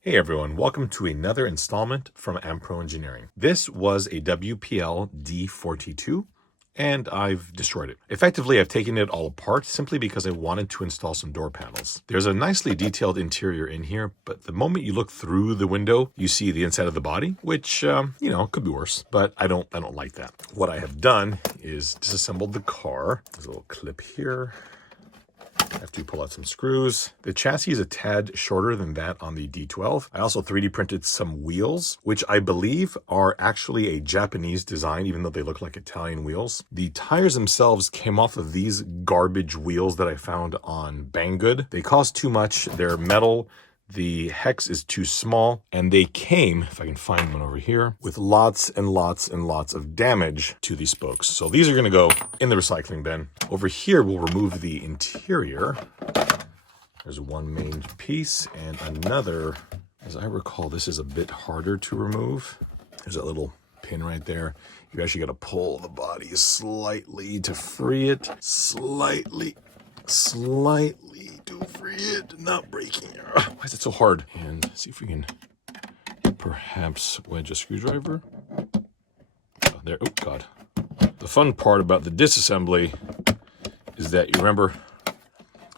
Hey everyone, welcome to another installment from Ampro Engineering. This was a WPL D42 and I've destroyed it. Effectively, I've taken it all apart simply because I wanted to install some door panels. There's a nicely detailed interior in here, but the moment you look through the window, you see the inside of the body, which, could be worse, but I don't like that. What I have done is disassembled the car. There's a little clip here. After you pull out some screws. The chassis is a tad shorter than that on the D12. I also 3D printed some wheels, which I believe are actually a Japanese design, even though they look like Italian wheels. The tires themselves came off of these garbage wheels that I found on Banggood. They cost too much. They're metal. The hex is too small, and they came, if I can find one over here, with lots and lots and lots of damage to these spokes. So these are going to go in the recycling bin. Over here, we'll remove the interior. There's one main piece and another. As I recall, this is a bit harder to remove. There's that little pin right there. You actually got to pull the body slightly to free it. Slightly to free it, not breaking it. Why is it so hard? And see if we can perhaps wedge a screwdriver. Oh, there, oh God. The fun part about the disassembly is that you remember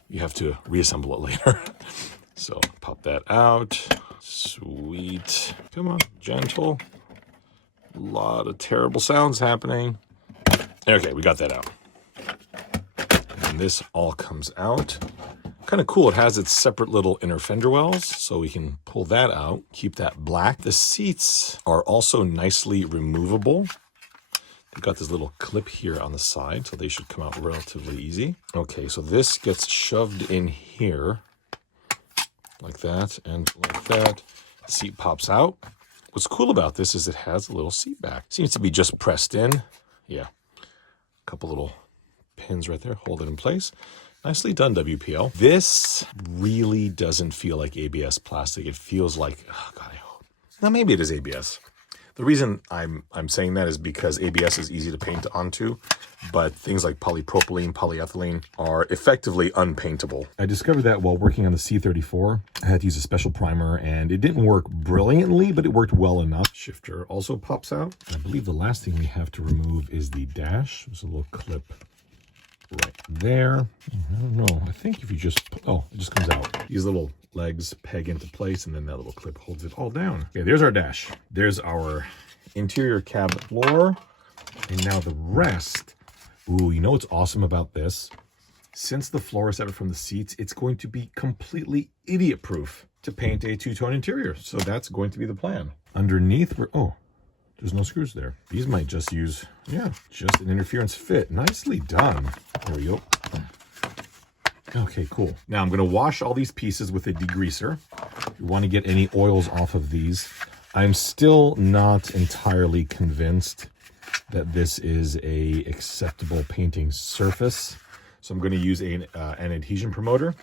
you have to reassemble it later. So pop that out. Sweet. Come on, gentle. A lot of terrible sounds happening. Okay, we got that out. And this all comes out. Kind of cool. It has its separate little inner fender wells, so we can pull that out, keep that black. The seats are also nicely removable. They've got this little clip here on the side, so they should come out relatively easy. Okay, so this gets shoved in here like that and like that. The seat pops out. What's cool about this is it has a little seat back. Seems to be just pressed in. Yeah, a couple little pins right there, hold it in place. Nicely done, WPL. This really doesn't feel like ABS plastic. It feels like, oh God, I hope. Now maybe it is ABS. The reason I'm saying that is because ABS is easy to paint onto, but things like polypropylene, polyethylene are effectively unpaintable. I discovered that while working on the C34, I had to use a special primer, and it didn't work brilliantly, but it worked well enough. Shifter also pops out. I believe the last thing we have to remove is the dash. There's a little clip right there. I don't know. I think if you just, it just comes out. These little legs peg into place, and then that little clip holds it all down. Okay, there's our dash. There's our interior cab floor. And now the rest. Ooh, you know what's awesome about this? Since the floor is separate from the seats, it's going to be completely idiot-proof to paint a two-tone interior. So that's going to be the plan. Underneath, there's no screws there. These might just use, just an interference fit. Nicely done. There we go. Okay, cool. Now I'm going to wash all these pieces with a degreaser. If you want to get any oils off of these, I'm still not entirely convinced that this is a acceptable painting surface. So I'm going to use an adhesion promoter.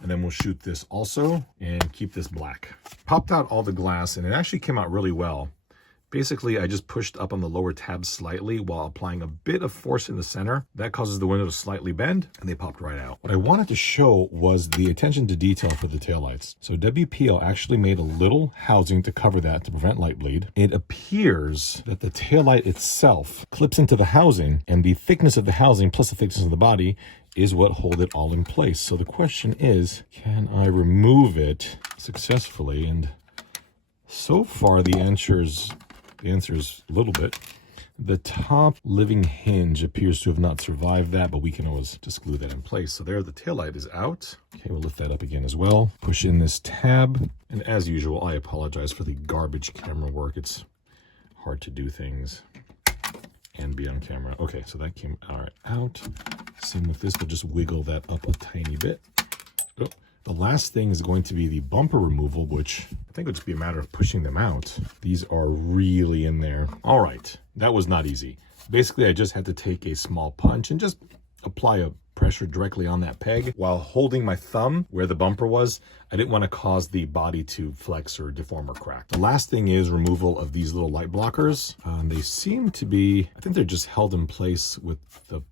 And then we'll shoot this also and keep this black. Popped out all the glass, and it actually came out really well. Basically, I just pushed up on the lower tab slightly while applying a bit of force in the center. That causes the window to slightly bend, and they popped right out. What I wanted to show was the attention to detail for the taillights. So WPL actually made a little housing to cover that to prevent light bleed. It appears that the taillight itself clips into the housing, and the thickness of the housing plus the thickness of the body is what hold it all in place. So the question is, can I remove it successfully? And so far, the answer is a little bit. The top living hinge appears to have not survived that, but we can always just glue that in place. So there, the taillight is out. Okay, we'll lift that up again as well. Push in this tab. And as usual, I apologize for the garbage camera work. It's hard to do things and be on camera. Okay, so that came out. Same with this, we'll just wiggle that up a tiny bit. Oh. The last thing is going to be the bumper removal, which I think will just be a matter of pushing them out. These are really in there. All right, that was not easy. Basically, I just had to take a small punch and just apply a pressure directly on that peg while holding my thumb where the bumper was. I didn't want to cause the body to flex or deform or crack. The last thing is removal of these little light blockers. They seem to be, I think they're just held in place with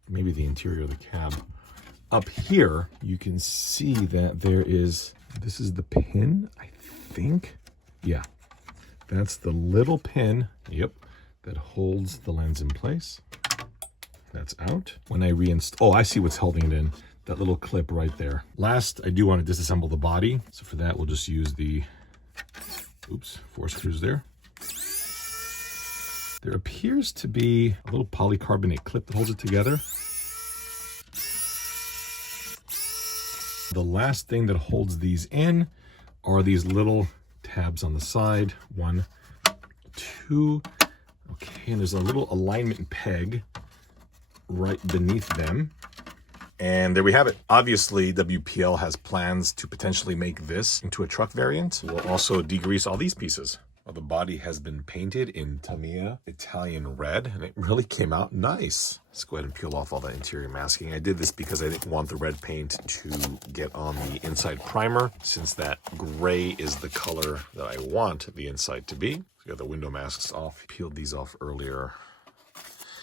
maybe the interior of the cab. Up here, you can see that this is the pin, I think, yeah, that's the little pin, yep, that holds the lens in place. That's out. When I reinstall, oh, I see what's holding it in. That little clip right there. Last, I do want to disassemble the body. So for that, we'll just use the, oops, 4 screws there. There appears to be a little polycarbonate clip that holds it together. The last thing that holds these in are these little tabs on the side. 1, 2, okay, and there's a little alignment peg right beneath them. And there we have it. Obviously, WPL has plans to potentially make this into a truck variant. We'll also degrease all these pieces. Well, the body has been painted in Tamiya Italian red, and it really came out nice. Let's go ahead and peel off all that interior masking. I did this because I didn't want the red paint to get on the inside primer, since that gray is the color that I want the inside to be. So we got the window masks off. Peeled these off earlier.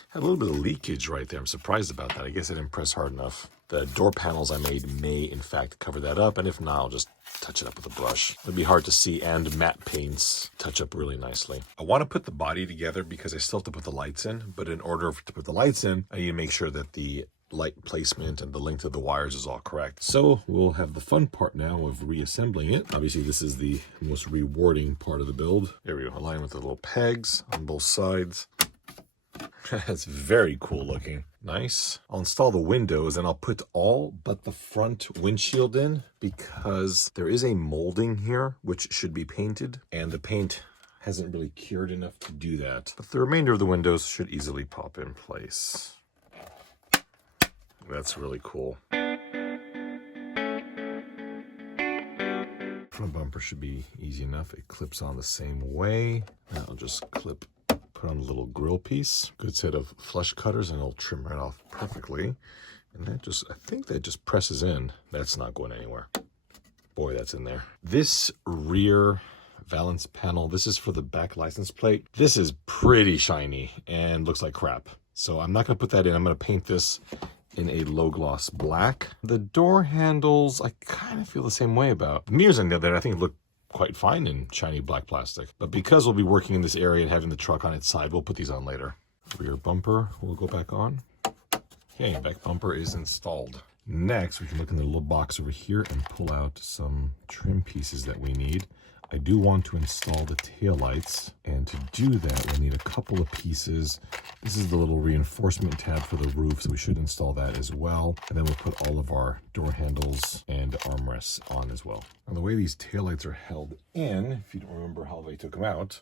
Had a little bit of leakage right there. I'm surprised about that. I guess I didn't press hard enough. The door panels I made may, in fact, cover that up. And if not, I'll just touch it up with a brush. It'll be hard to see, and matte paints touch up really nicely. I want to put the body together because I still have to put the lights in. But in order to put the lights in, I need to make sure that the light placement and the length of the wires is all correct. So we'll have the fun part now of reassembling it. Obviously, this is the most rewarding part of the build. There we go. Align with the little pegs on both sides. That's very cool looking. Nice. I'll install the windows and I'll put all but the front windshield in because there is a molding here which should be painted, and the paint hasn't really cured enough to do that. But the remainder of the windows should easily pop in place. That's really cool. Front bumper should be easy enough. It clips on the same way. I'll just clip, put on a little grill piece. Good set of flush cutters, and it'll trim right off perfectly. And that just, I think that just presses in. That's not going anywhere. Boy, that's in there. This rear Valance panel, this is for the back license plate. This is pretty shiny and looks like crap. So I'm not gonna put that in. I'm gonna paint this in a low gloss black. The door handles, I kind of feel the same way about. The mirrors on the other end, I think look quite fine in shiny black plastic. But because we'll be working in this area and having the truck on its side, we'll put these on later. Rear bumper will go back on. Okay, back bumper is installed. Next, we can look in the little box over here and pull out some trim pieces that we need. I do want to install the taillights, and to do that, we'll need a couple of pieces. This is the little reinforcement tab for the roof, so we should install that as well. And then we'll put all of our door handles and armrests on as well. Now, the way these taillights are held in, if you don't remember how they took them out,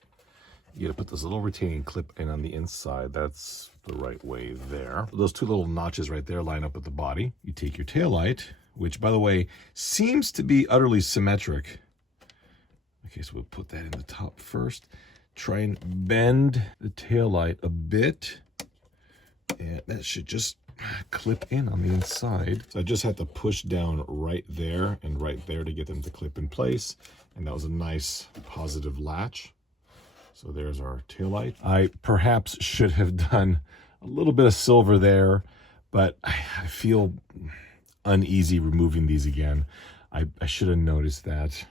you gotta put this little retaining clip in on the inside. That's the right way there. Those two little notches right there line up with the body. You take your taillight, which, by the way, seems to be utterly symmetric. Okay, so we'll put that in the top first. Try and bend the taillight a bit. And that should just clip in on the inside. So I just had to push down right there and right there to get them to clip in place. And that was a nice positive latch. So there's our taillight. I perhaps should have done a little bit of silver there, but I feel uneasy removing these again. I should have noticed that.